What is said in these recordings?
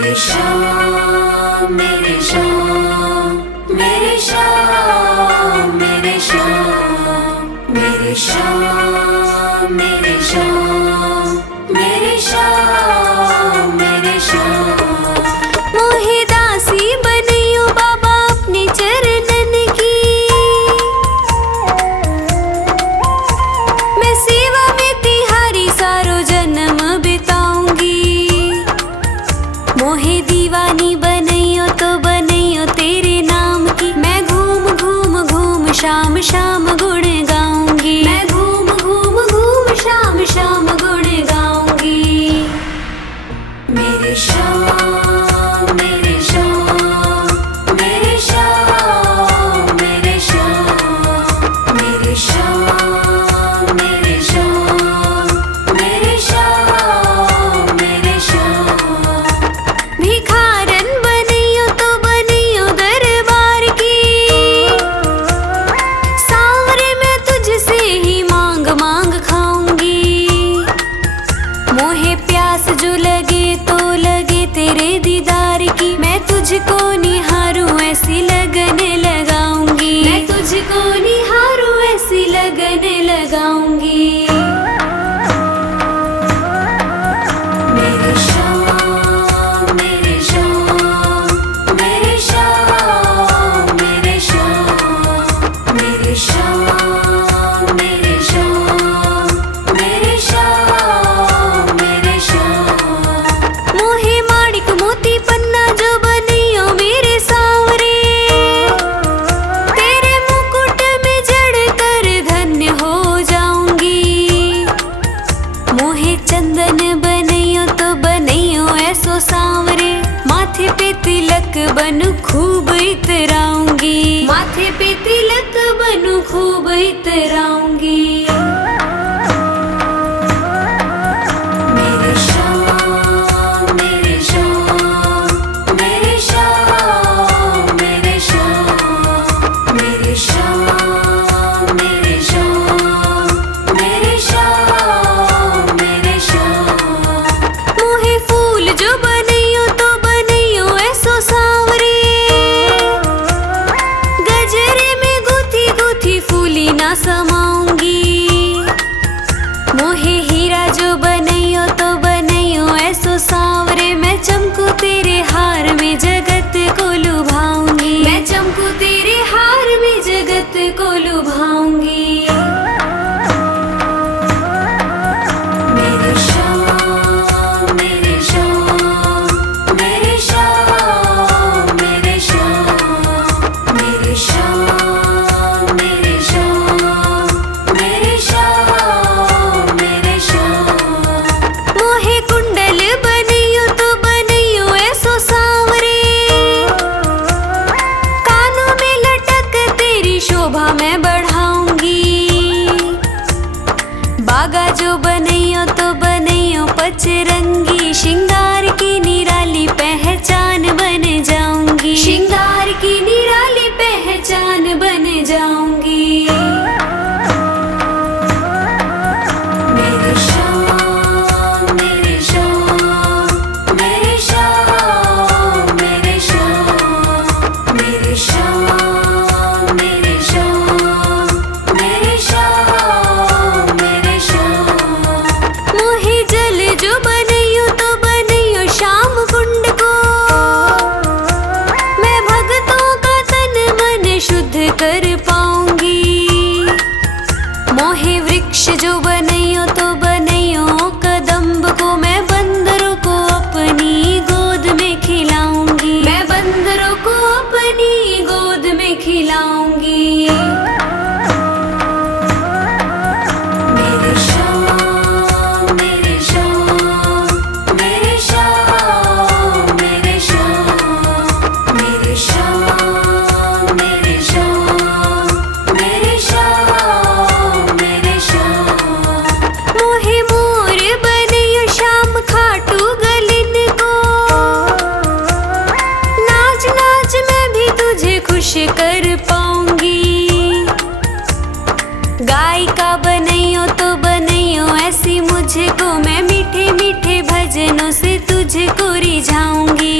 मेरे श्याम मेरे श्याम मेरे श्याम मेरे श्याम मेरे श्याम मेरे श्याम मेरे श्याम मेरे श्याम। मोहे दासी बनियो बाबा अपने चरणन की, मैं सेवा में तिहारी सारो जन्म बिताऊंगी। मोहे दीवानी बनइयो तो बनइयो तेरे नाम की, मैं घूम घूम घूम शाम शाम गुण गाऊंगी। मैं घूम घूम घूम शाम शाम गुण गाऊंगी। मेरे श्याम मेरे श्याम मेरे श्याम मेरे श्याम मेरे श्याम मेरे श्याम मेरे श्याम मेरे श्याम। भिखारन बनियो तो बनियो दरबार की, सांवरे मैं तुझसे ही मांग मांग खाऊंगी। मोहे प्यास जो लगे तो लगे तेरे दीदार की, मैं तुझको निहारूं ऐसी लगन लगाऊंगी। मैं तुझको निहारूं ऐसी लगन लगाऊंगी। मेरे श्याम मेरे श्याम मेरे श्याम मेरे श्याम मेरे श्याम मेरे श्याम मेरे श्याम मेरे श्याम। मोहे माणिक मोती पन्ना जो बनियो मेरे सांवरे, तेरे मुकुट में जड़ कर धन्य हो जाऊंगी। मोहे चंदन बनइयो तो बनइयो ऐसो सांवरे, माथे पे तिलक बनू खूब इतराऊंगी। माथे पे तिलक बनू खूब इतराऊंगी। मेरे श्याम मेरे श्याम मेरे श्याम मेरे श्याम मेरे श्याम मेरे श्याम मेरे श्याम मेरे श्याम। मोहे फूल जो बनइयो तो बनइयो ऐसो सांवरे, गजरे में गुथी गुथी फूली ना समाऊंगी। मोहे हीरा जो बनइयो तो बनइयो ऐसो सांवरे, मैं चमकू तेरे हार में जगत को लुभाऊंगी। मैं चमकू तेरे हार में जगत को लुभाऊंगी। मेरे श्याम मेरे श्याम मेरे श्याम मेरे श्याम मेरे श्याम मेरे श्याम मेरे श्याम मेरे श्याम। मोहे कुंडल बनियो तो बनियो ऐसो सांवरे, कानों में लटक तेरी शोभा मैं बढ़ाऊंगी। बागा जो बनइयो तो बनइयो पचरंगी, श्रृंगार की निराली पहचान बन जाऊंगी। श्रृंगार की निराली पहचान बन जाऊंगी। मेरे श्याम मेरे श्याम मेरे श्याम मेरे श्याम मेरे श्याम मेरे श्याम मेरे श्याम मेरे श्याम। मोहे जल जो बनइयो तो बनइयो श्याम कुंड को, मैं भक्तों का तन मन शुद्ध कर पाऊंगी। मोहे वृक्ष जो बनइयो तो बनइयो कदम्ब को, मैं बंदरों को अपनी गोद में खिलाऊंगी। मैं बंदरों को अपनी गोद में खिलाऊंगी। मेरे श्याम मेरे श्याम मेरे श्याम मेरे श्याम मेरे श्याम मेरे श्याम मेरे श्याम मेरे श्याम। मोहे मोर बनियो श्याम खाटू गलिन को, नाच नाच मैं भी तुझे खुश कर पाऊंगी। गायिका बनइयो तो बनइयो ऐसी मुझको, मैं मीठे मीठे भजनों से तुझको रिझाऊंगी।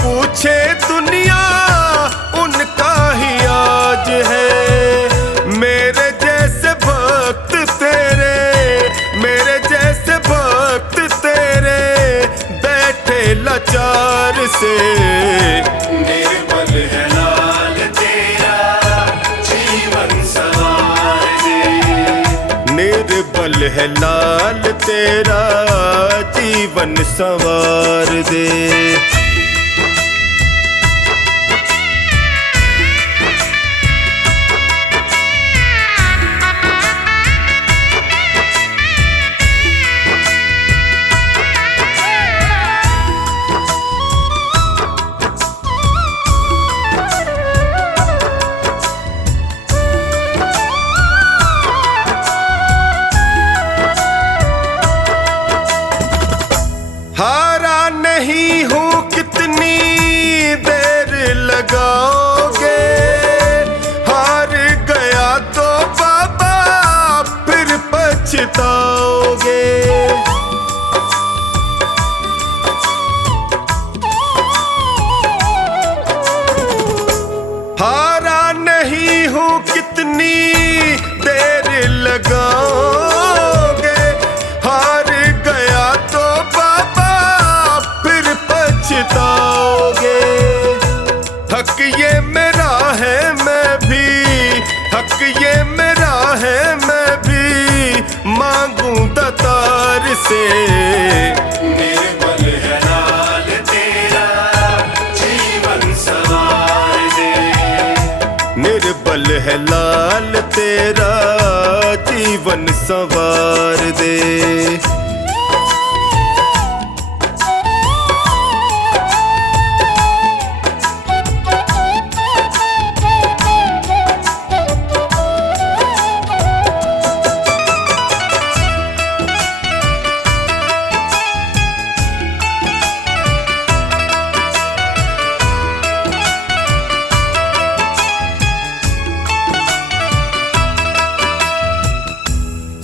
पूछे दुनिया उनका ही आज है। मेरे जैसे भक्त तेरे, मेरे जैसे भक्त तेरे बैठे लाचार से। निर्बल है लाल तेरा जीवन सवार दे। निर्बल है लाल तेरा जीवन सवार दे। हारा नहीं हूँ कितनी देर लगाओगे, हार गया तो बाबा फिर पछताओगे। हारा नहीं हूँ कितनी देर लगाओगे, हार गया तो पछताओगे। हक ये मेरा है मैं भी, हक ये मेरा है मैं भी मांगू दातार से। निर्बल है लाल तेरा जीवन सवार दे। निर्बल है लाल तेरा जीवन सवार दे।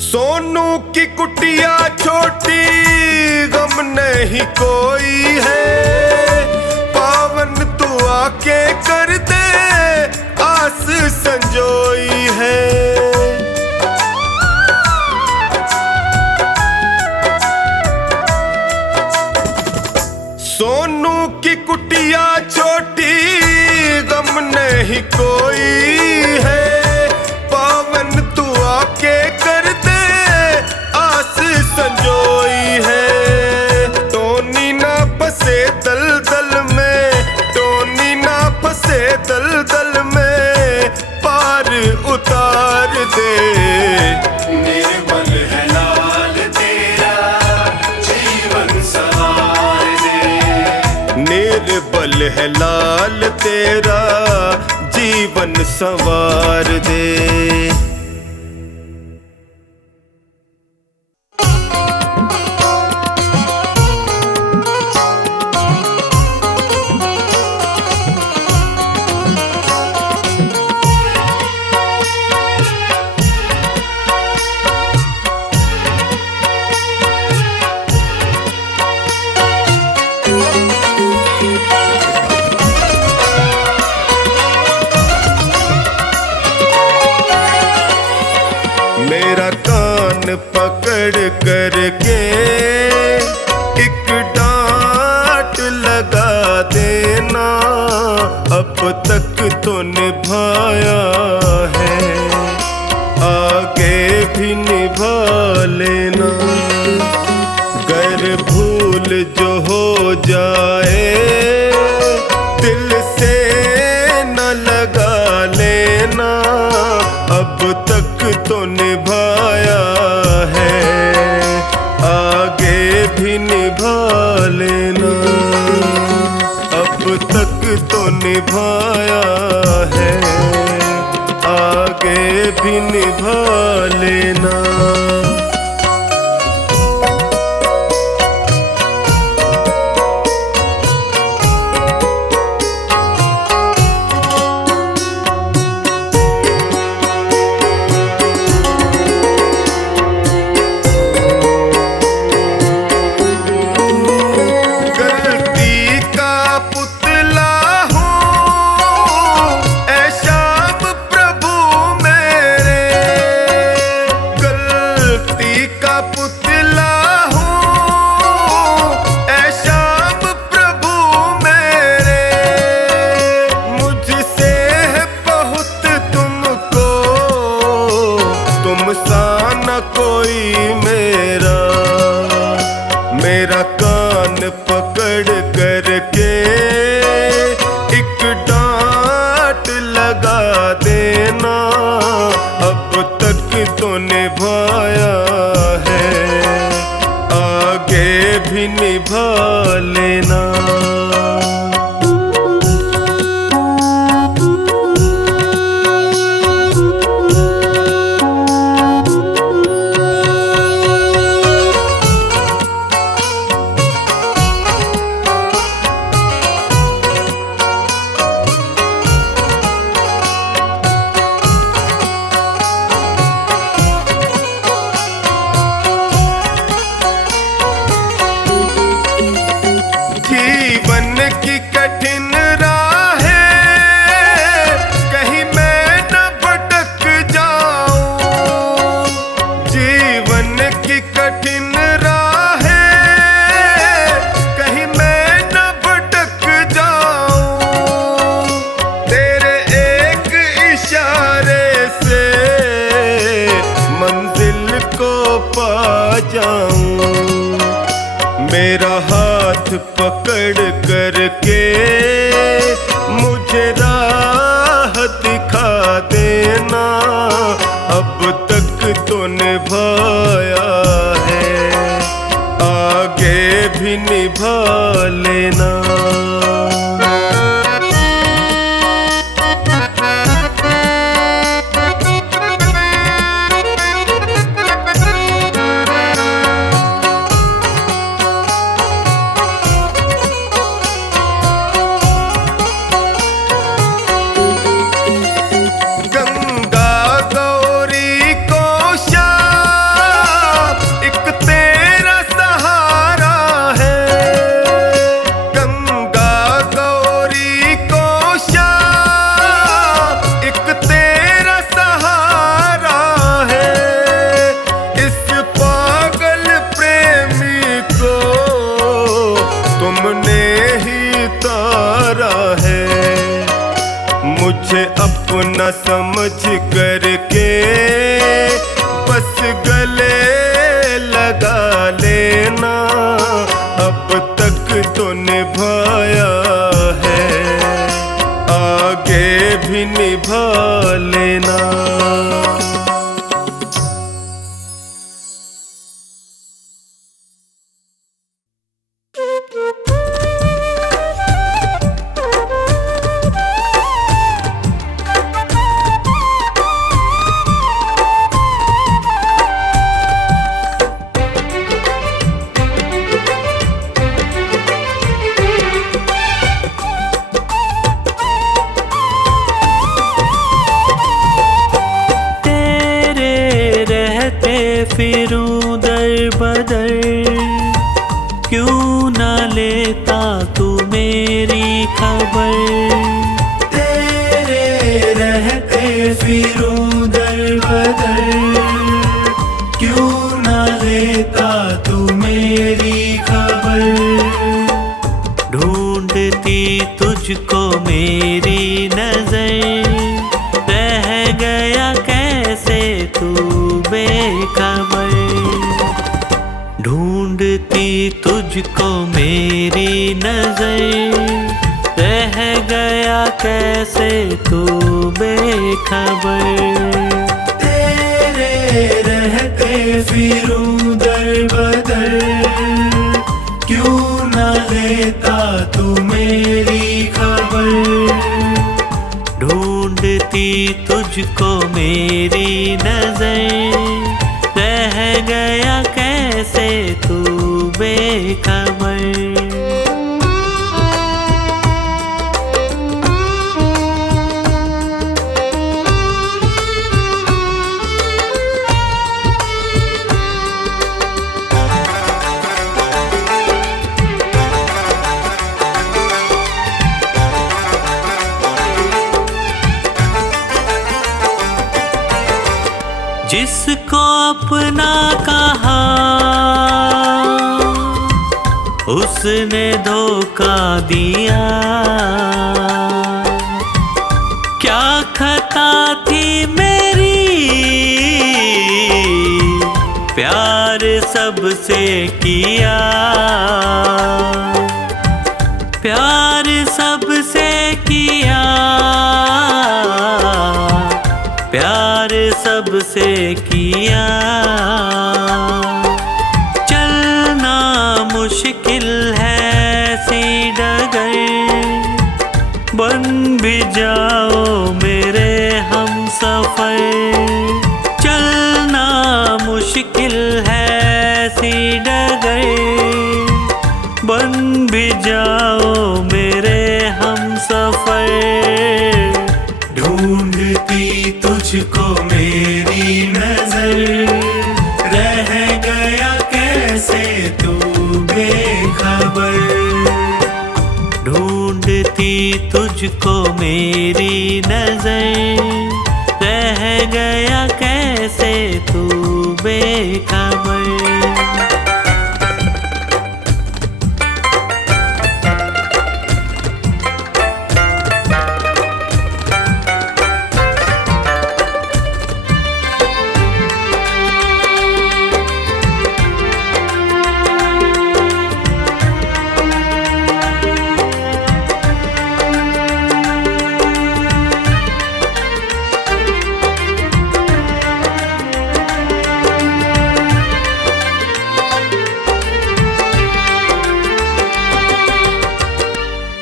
सोनू की कुटिया छोटी गम नहीं कोई है, पावन तू आके कर दे आस संजोई है। सोनू की कुटिया छोटी गम नहीं कोई है, पावन तू आके कर दे संजोई है। टोनी ना फंसे दलदल में, टोनी ना फंसे दलदल में पार उतार दे। निर्बल है लाल तेरा जीवन सवार दे। निर्बल है लाल तेरा जीवन सवार दे। मेरा कान पकड़ करके एक डांट लगा देना, अब तक तो निभाया है आगे भी निभा लेना। गर भूल जो हो जाए दिल से न लगा लेना, अब तक तो निभाया है आगे भी निभा लेना। अब तक तो निभाया है आगे भी निभा लेना। गलती का पुतला कोई मेरा, मेरा कान पकड़ करके एक डांट लगा देना। अब तक तो निभाया है, आगे भी निभा लेना। जीवन की कठिन राहें कहीं मैं न भटक जाऊं, जीवन की कठिन राहें कहीं मैं न भटक जाऊं। तेरे एक इशारे से मंजिल को पा जाऊं। मेरा हाथ पकड़ करके मुझे राह दिखा देना। अब तक तो निभाया है, आगे भी निभा लेना। मुझे अपना समझ करके बस गले लगा लेना। अब तक तो निभाया है, आगे भी निभा लेना। फिरूं दर बदर, क्यों न लेता तू मेरी खबर। तेरे रहते फिरूं दर बदर, क्यों न लेता तू मेरी खबर। ढूंढती तुझको मेरी नजर, रह गया कैसे तू बेखबर। ढूंढती तुझको मेरी नजर, रह गया कैसे तू बेखबर। तेरे रहते फिरूं दर बदर, क्यों न लेता तू मेरी खबर। ढूंढती तुझको मेरी नजर, रह गया कैसे तू बेखबर। जिसको अपना कहा उसने धोखा दिया, क्या खता थी मेरी प्यार सबसे किया, प्यार सबसे किया, प्यार सबसे किया। चलना मुश्किल है सी डगर, बन भी जाओ मेरे हम सफर। चलना मुश्किल है सी डगर, बन भी जाओ मेरे हम सफर। ढूंढती तुझको मेरी नजर, रह गया कैसे तू बेखबर। ढूंढती तुझको मेरी नजर, रह गया कैसे तू बेखबर।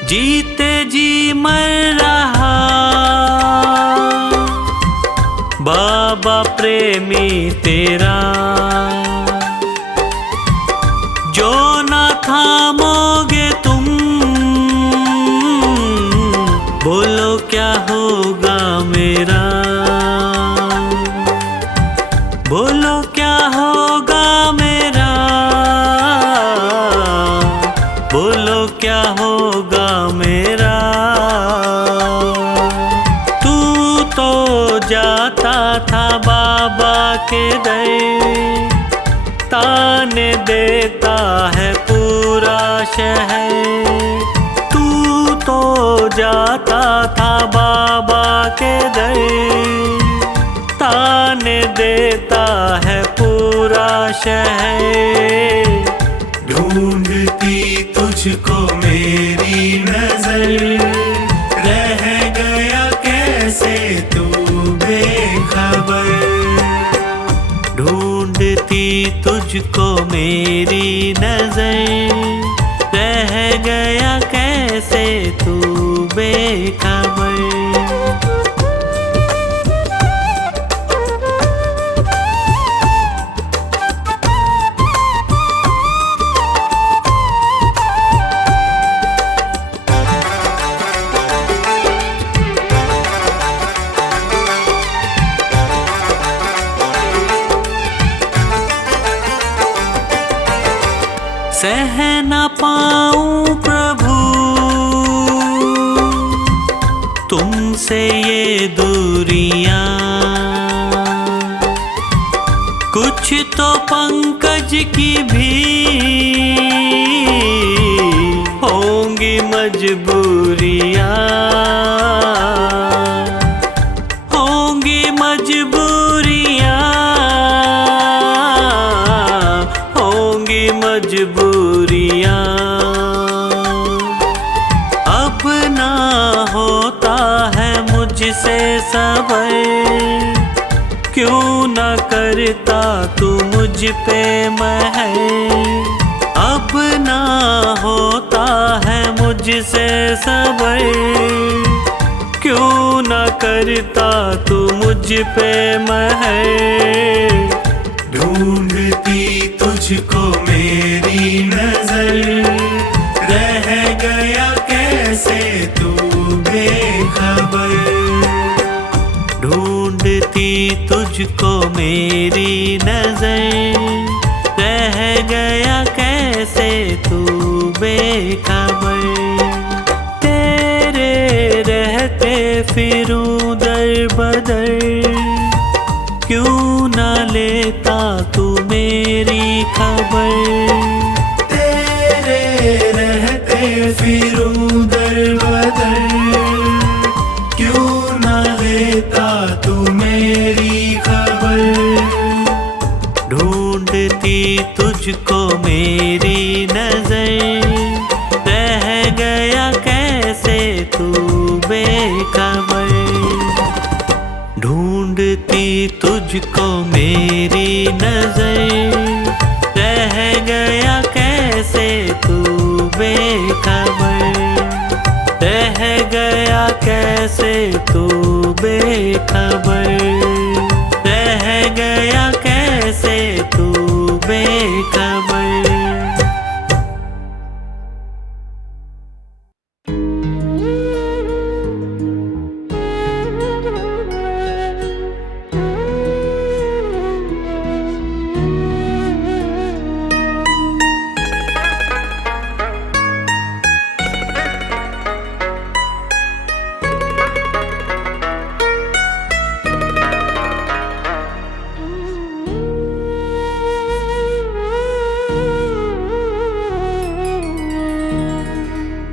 जीते जी मर रहा बाबा प्रेमी तेरा, जो ना थामोगे तुम, बोलो क्या होगा मेरा। बोलो क्या होगा मेरा, बोलो क्या होगा मेरा। तू तो जाता था बाबा के दर, ताने देता है पूरा शहर। तू तो जाता था बाबा के दर, ताने देता है पूरा शहर। ढूंढती तुझको मेरी नजर, रह गया कैसे तू बेखबर। ढूंढती तुझको मेरी नजर, रह गया कैसे तू बेखबर। सह न पाऊं प्रभु तुमसे ये दूरियां, कुछ तो पंकज की भी होंगी मजबूरियां, होंगी मजबूरियां, होंगी मजबूरियां। अब ना होता है मुझसे सबर, क्यों न करता तू मुझ पे महर। अब ना होता है मुझसे सबर, क्यों न करता तू मुझ पे महर। ढूंढती तुझको मेरी नजर, रह गया कैसे तू बेखबर। ढूंढती तुझको मेरी नजर, रह गया कैसे तू बेखबर। तेरे रहते फिरूं दर बदर, क्यों न लेता तू मेरी खबर। तेरे रहते फिरूं दर बदर, क्यों न लेता तू मेरी खबर। ढूंढ ढूंढती तुझको मेरी नजर, रह गया कैसे तू बेखबर। ढूंढती तुझको मेरी नजर, रह गया कैसे तू बेखबर। रह गया कैसे तू बेखबर। रह गया कैसे तू बेखबर।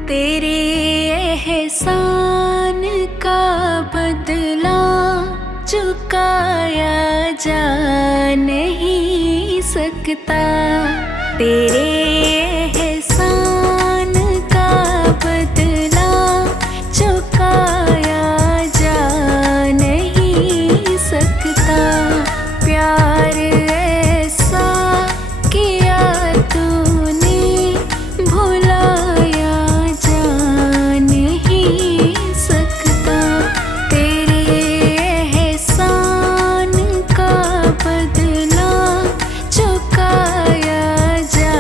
तेरे एहसान का बदला चुकाया जा नहीं सकता। तेरे एहसान का बदला चुकाया जा नहीं सकता। प्यार ऐसा किया तूने भुलाया जा नहीं सकता। तेरे एहसान का बदला चुकाया जा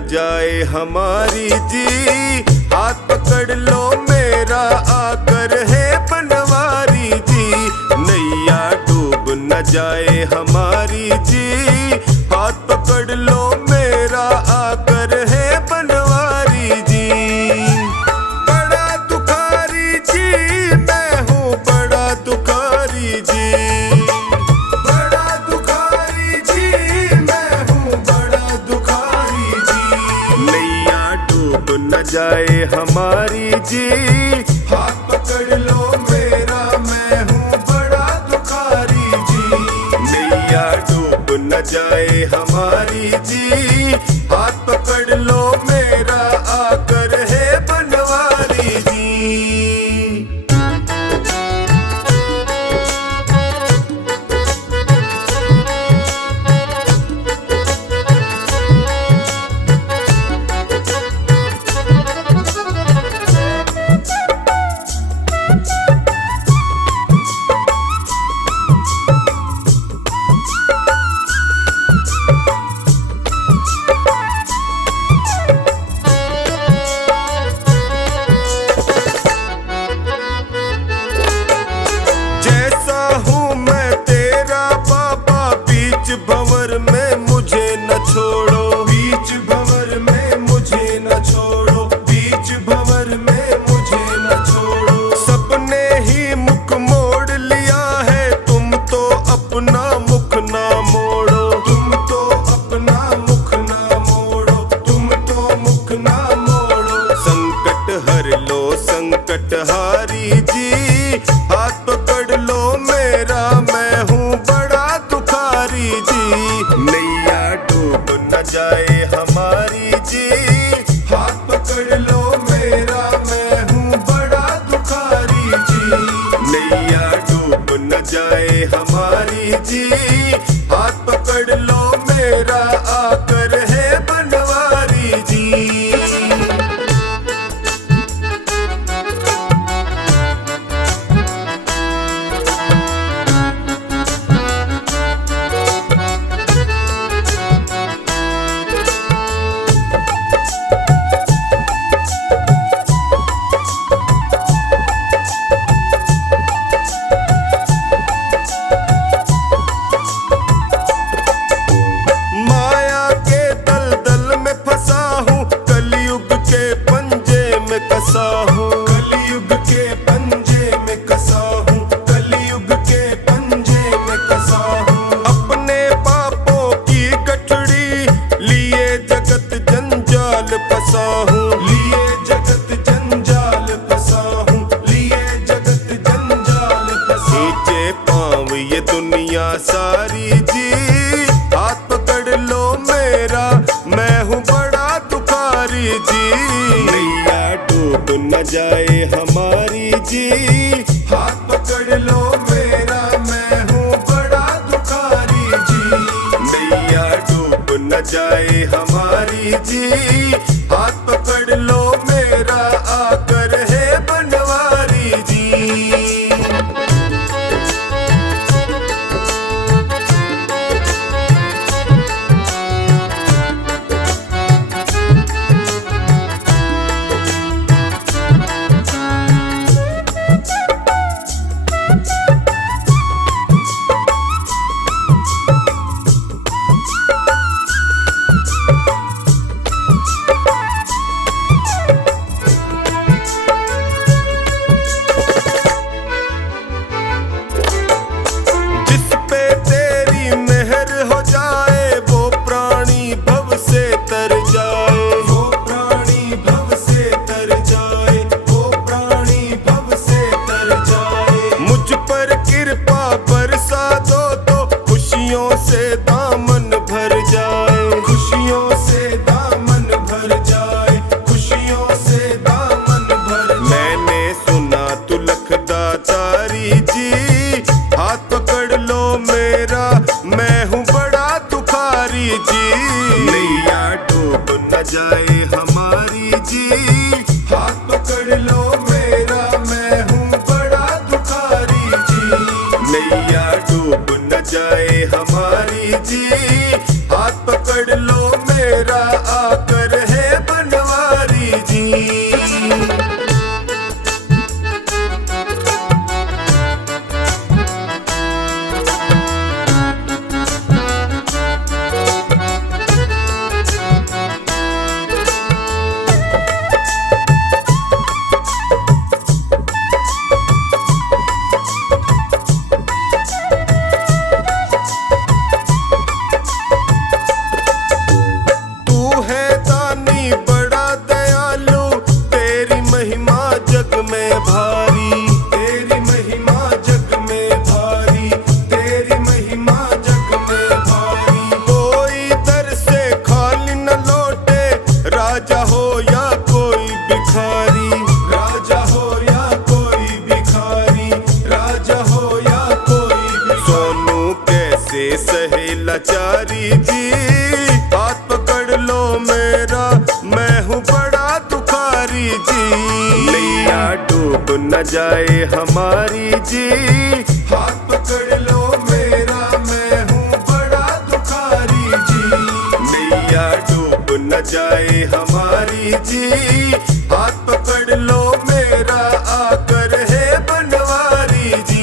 न जाए हमारी जी, हाथ पकड़ लो मेरा आकर है बनवारी जी। नैया डूब न जाए हमारी जी, हाथ पकड़ लो मेरा आकर है बनवारी जी। बड़ा दुखारी जी मैं हूँ, बड़ा दुखारी जी, बड़ा दुखारी जी मैं हूँ, बड़ा दुखारी जी। नैया डूब न जाए हमारी जी, हाथ पकड़ लो मेरा मैं हूँ बड़ा दुखारी जी। नैया डूब न जाए हमारी जी, हाथ पकड़ लो मेरा आकर है बनवारी जी। भंवर में मुझे न छोड़ो, बीच भंवर में मुझे न छोड़ो, बीच भंवर में मुझे न छोड़ो। सबने ही मुख मोड़ लिया है, तुम तो अपना मुख ना मोड़ो, तुम तो अपना मुख ना मोड़ो, तुम तो मुख ना मोड़ो। संकट हर लो संकट हारी जी, हाथ पकड़ लो मेरा मैं हूँ बड़ा दुखारी जी। नैया डूब न जाए हमारी जी, हाथ पकड़ लो मेरा मैं हूँ बड़ा दुखारी जी। नैया डूब न जाए हमारी जी, हाथ पकड़ लो मेरा आकर है बनवारी जी। कसा हूँ कलयुग के पंजे में कसा हूँ, कलयुग के पंजे में कसा हूँ। अपने पापों की गठड़ी लिए जगत जंजाल फंसा हूँ, लिए जगत जंजाल फंसा हूँ, लिए जगत जंजाल फंसा। नीचे पाँव ये दुनिया सारी जी, हाथ पकड़ लो मेरा मैं हूँ बड़ा दुखारी जी। नैया डूब न जाए हमारी जी, हाथ पकड़ लो मेरा मैं हूँ बड़ा दुखारी जी। नैया डूब न जाए हमारी जी, हाथ पकड़ लो मेरा आकर है बनवारी जी। जाए हमारी जी, हाथ पकड़ लो मेरा मैं हूँ बड़ा दुखारी जी। नैया डूब न जाए हमारी जी, हाथ पकड़ लो मेरा आकर लाचारी जी, हाथ पकड़ लो मेरा, मैं हूँ बड़ा दुखारी जी। नैया डूब न जाए हमारी जी, हाथ पकड़ लो मेरा, मैं हूँ बड़ा दुखारी जी। नैया डूब न जाए हमारी जी, हाथ पकड़ लो मेरा, आकर है बनवारी जी।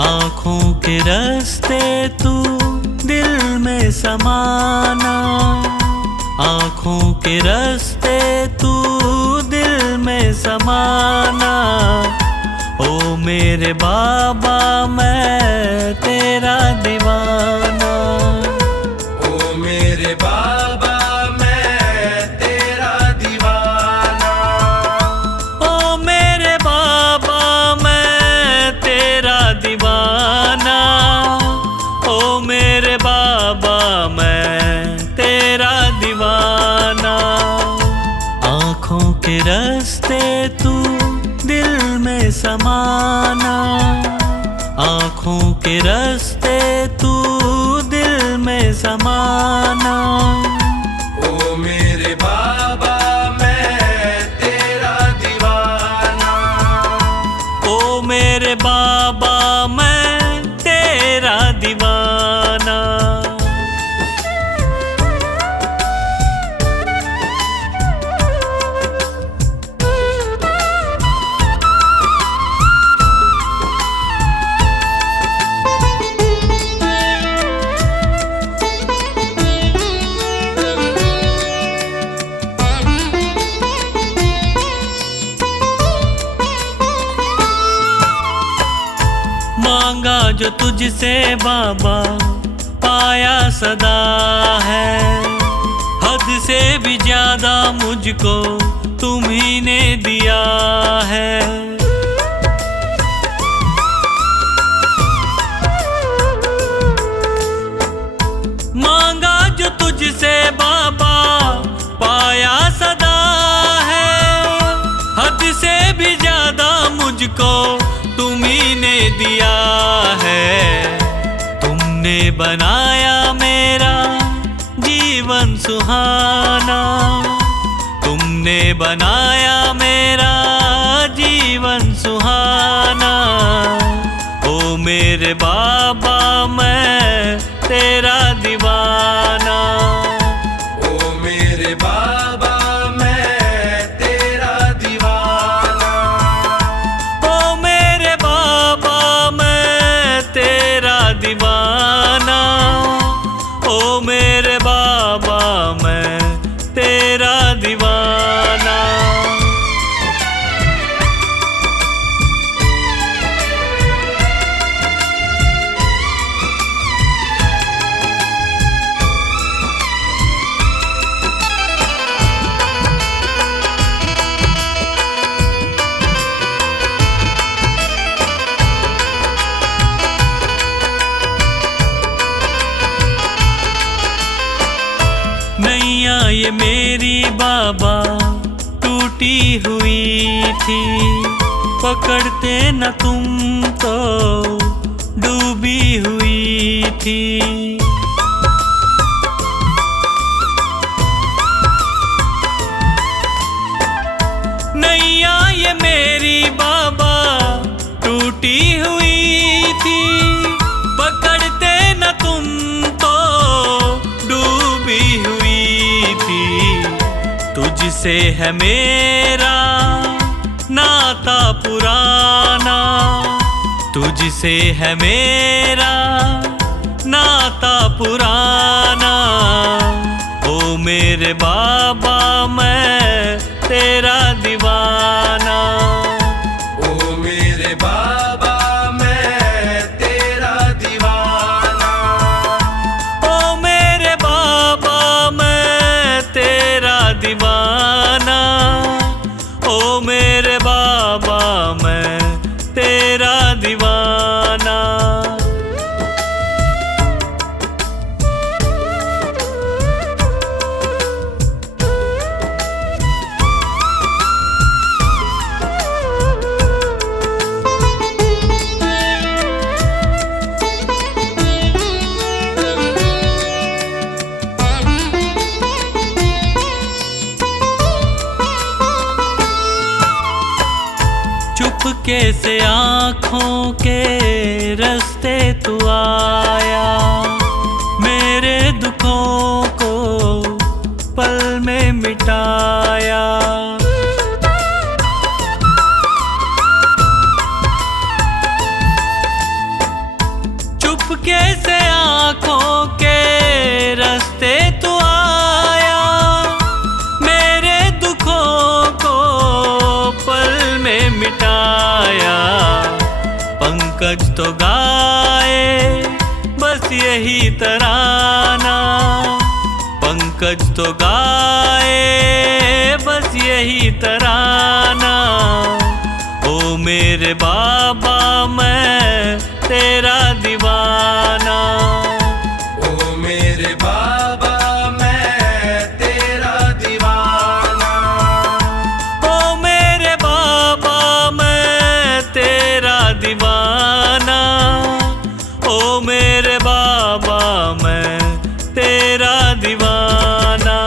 आँखों के रास्ते तू दिल में समाना, आँखों के रास्ते तू दिल में समाना। ओ मेरे बाबा मैं तेरा दीवाना, ओ मेरे बाबा मैं तेरा दीवाना, ओ मेरे बाबा मैं तेरा दीवाना, ओ मेरे बाबा मैं तेरा दीवाना। आँखों के रास्ते तू दिल में समाना, आँखों के रास्ते तू दिल में समाना। ओ मेरे बाबा मैं तेरा दीवाना, ओ मेरे बाबा मैं तेरा दीवाना। मांगा जो तुझसे बाबा पाया सदा है, हद से भी ज्यादा मुझको तुम्ही ने दिया है। मांगा जो तुझसे बाबा पाया सदा है, हद से भी ज्यादा मुझको तुम्ही ने दिया है। तुमने बनाया मेरा जीवन सुहाना, तुमने बनाया मेरा जीवन सुहाना। ओ मेरे बाबा मैं तेरा दीवाना, ओ मेरे बाबा मैं तेरा दीवाना, ओ मेरे बाबा मैं तेरा दीवाना, ओ मेरे बाबा मैं तेरा दीवाना। नैया ये मेरी बाबा टूटी हुई थी, पकड़ते न तुम तो डूबी हुई थी। नैया ये मेरी बाबा टूटी हुई थी, पकड़ते न तुम तो डूबी हुई थी। तुझसे है मेरा नाता पुराना, तुझसे है मेरा नाता पुराना। मेरे बाबा मैं तेरा दीवाना। ओ मेरे बाबा मैं तेरा दीवाना। ओ मेरे बाबा मैं तेरा दीवाना। ओ मेरे बाबा मैं तेरा दीवाना। चुपके से आँखों के रास्ते तू आया, मेरे दुखों को पल में मिटाया। चुपके से आँखों के रास्ते तू आया, मेरे दुखों को पल में मिटाया। पंकज तो गाए बस यही तराना, पंकज तो गाए बस यही तराना। ओ मेरे बाबा मैं तेरा दीवाना। ओ मेरे बाबा मैं तेरा दीवाना। ओ मेरे बाबा मैं तेरा दीवाना। ओ मेरे बाबा मैं तेरा दीवाना।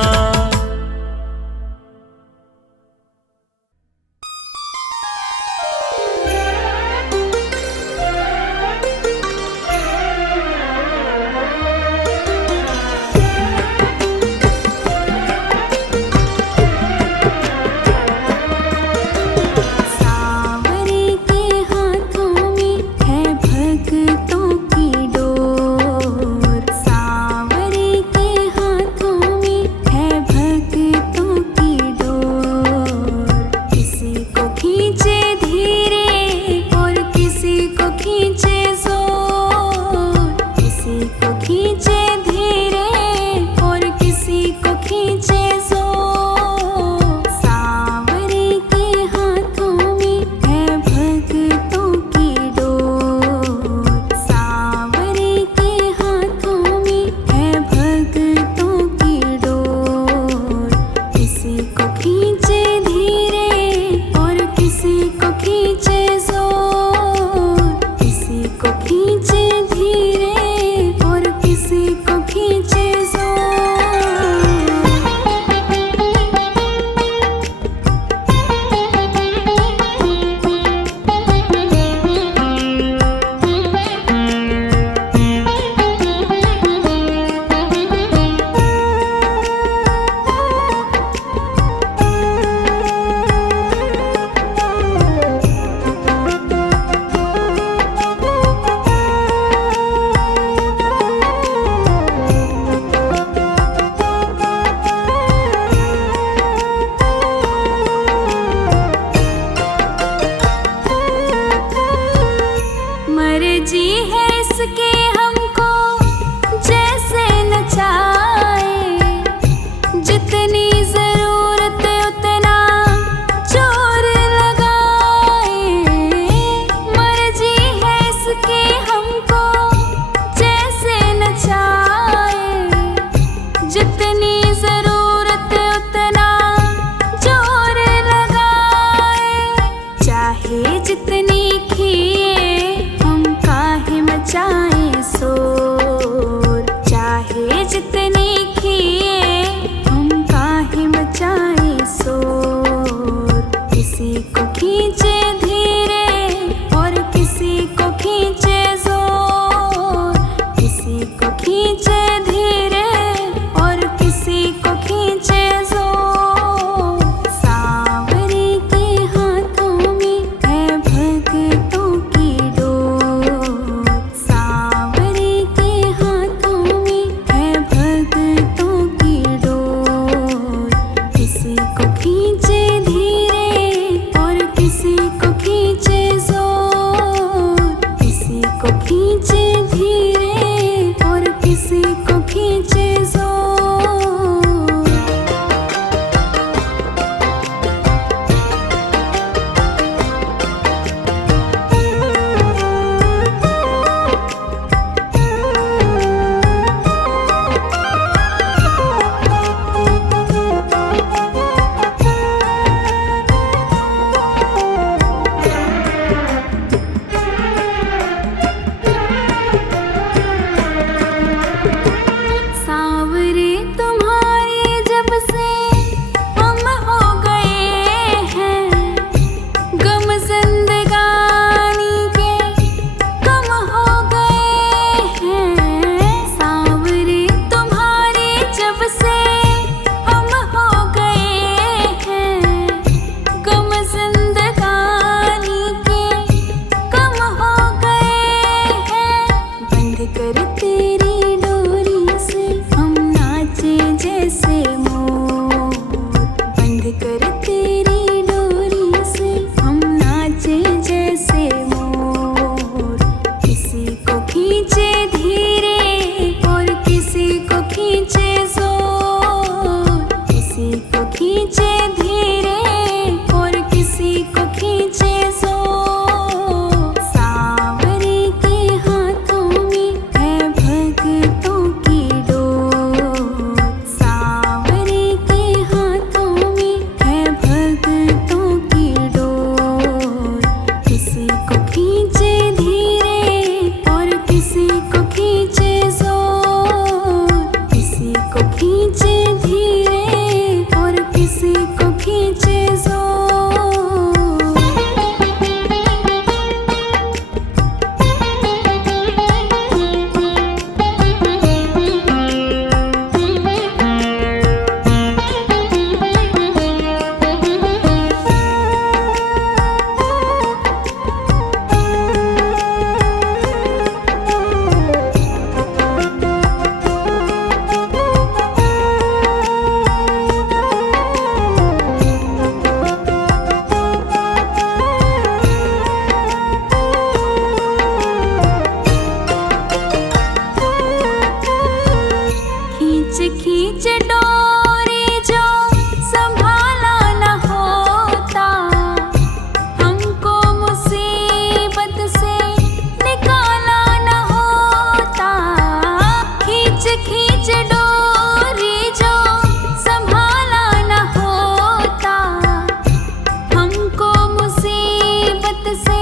खींचे जोर, किसी को खींचे धीरे और किसी को खींचे जोर। खींच खींच डोरी जो संभाला न होता, हमको मुसीबत से निकाला न होता। खींच खींच डोरी जो संभाला न होता, हमको मुसीबत से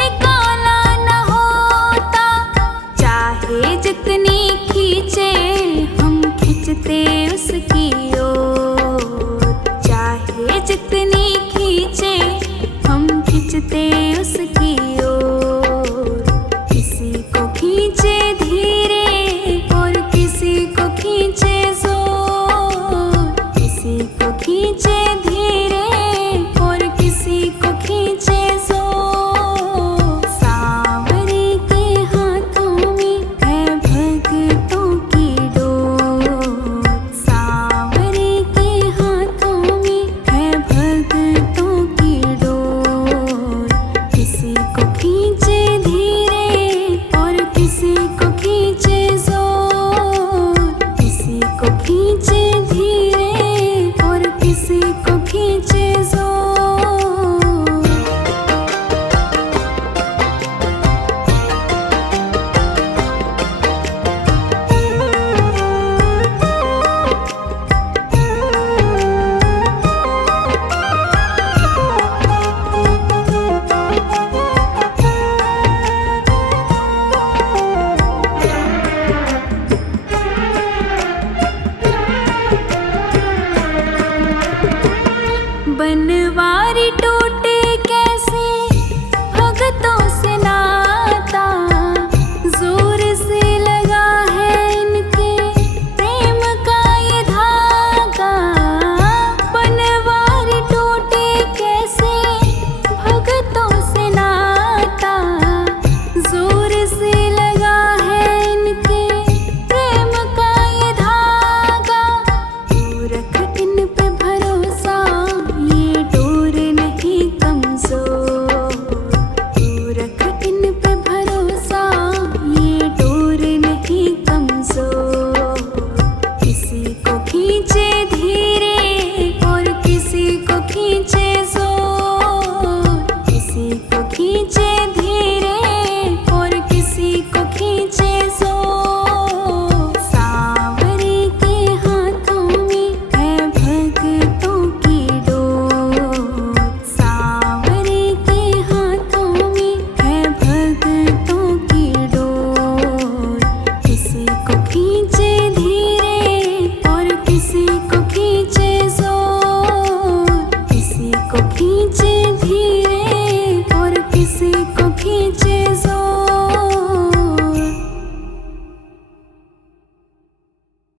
निकाला न होता। चाहे जितनी खींचे हम खींचते उसकी ओर, चाहे जितनी खींचे हम खींचते उसकी ओर। किसी को खींचे धीरे और किसी को खींचे जोर, किसी को खींचे धीरे और किसी को खींचे जोर। सांवरे के हाथों में है भक्तों की डोर, सांवरे के हाथों में है भक्तों की डोर। किसी को खींचे धीरे और किसी को खींचे जोर, किसी को खींचे धीरे